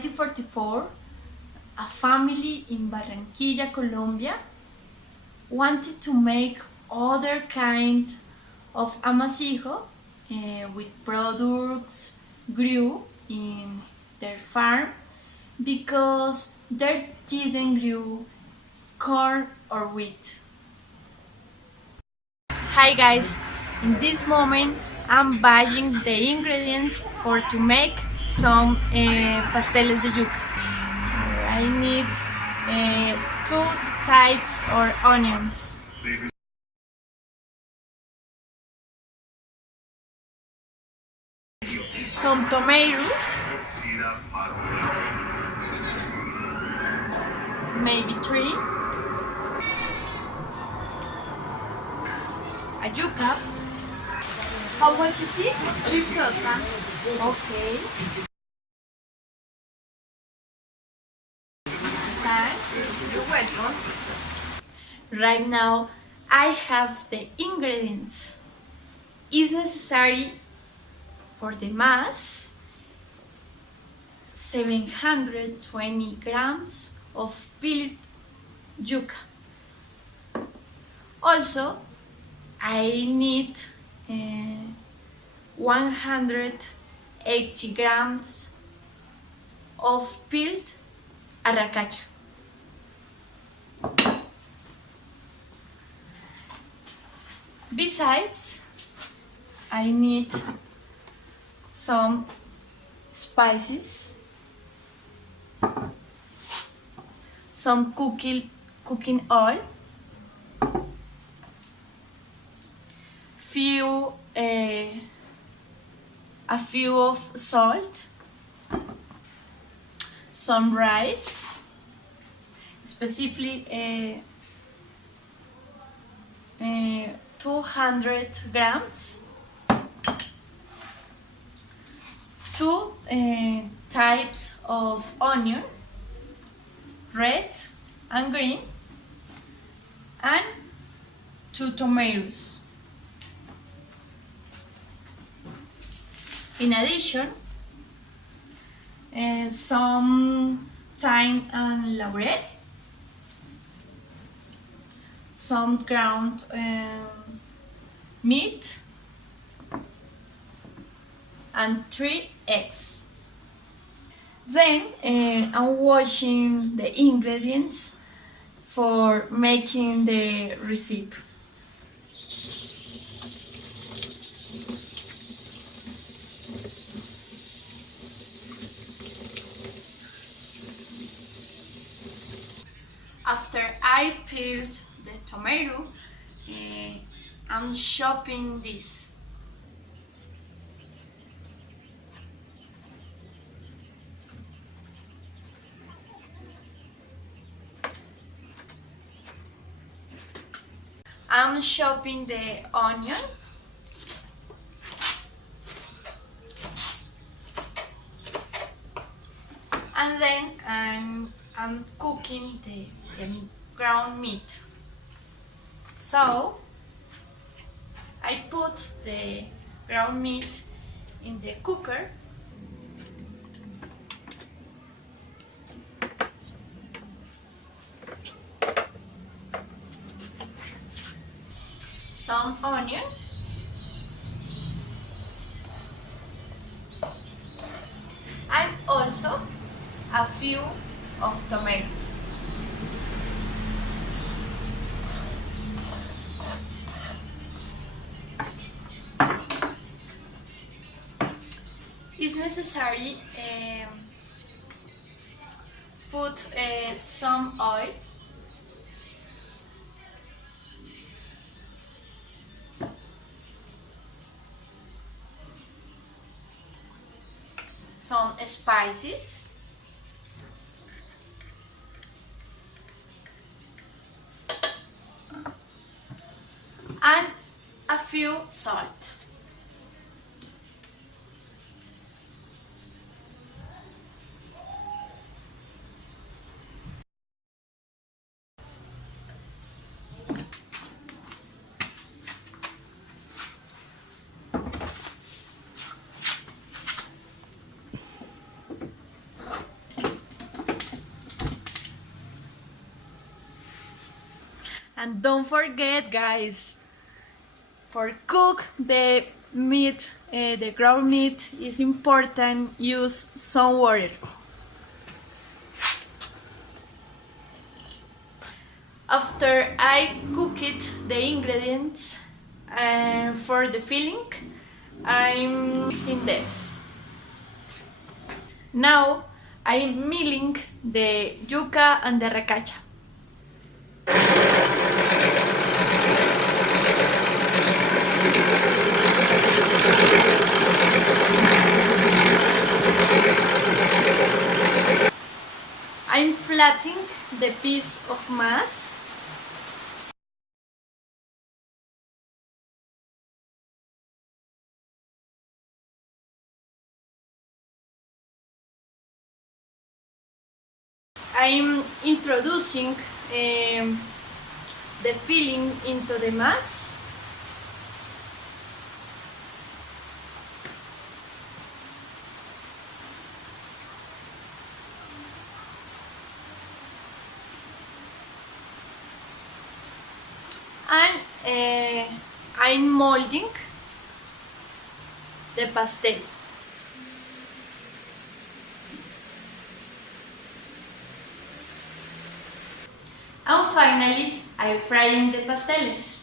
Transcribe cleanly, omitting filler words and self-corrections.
1944, a family in Barranquilla, Colombia, wanted to make other kind of amasijo with products grew in their farm because they didn't grow corn or wheat. Hi guys, in this moment I'm buying the ingredients for to make some pasteles de yuca. I need two types or onions. Some tomatoes, maybe three. A yuca. How much is it? 3,000. Okay. Thanks. You're welcome. Right now I have the ingredients. Is necessary for the mass 720 grams of peeled yuca. Also, I need 180 grams of peeled arracacha. Besides, I need some spices, some cooking oil, a few of salt, some rice, specifically 200 grams, two types of onion, red and green, and 2 tomatoes. In addition, some thyme and laurel, some ground meat, and 3 eggs. Then I'm washing the ingredients for making the recipe. After I peeled the tomato, I'm chopping this. I'm chopping the onion. And then I'm cooking the ground meat. So I put the ground meat in the cooker. Some onion, and also a few of tomato. It's necessary put some oil, some spices, and a few salt. And don't forget, guys, for cook the meat, the ground meat, is important use some water. After I cooked the ingredients for the filling, I'm mixing this. Now I'm milling the yuca and the arracacha. I'm flattening the piece of mass. I'm introducing the filling into the mass. And I'm molding the pastel. And finally, I'm frying the pasteles.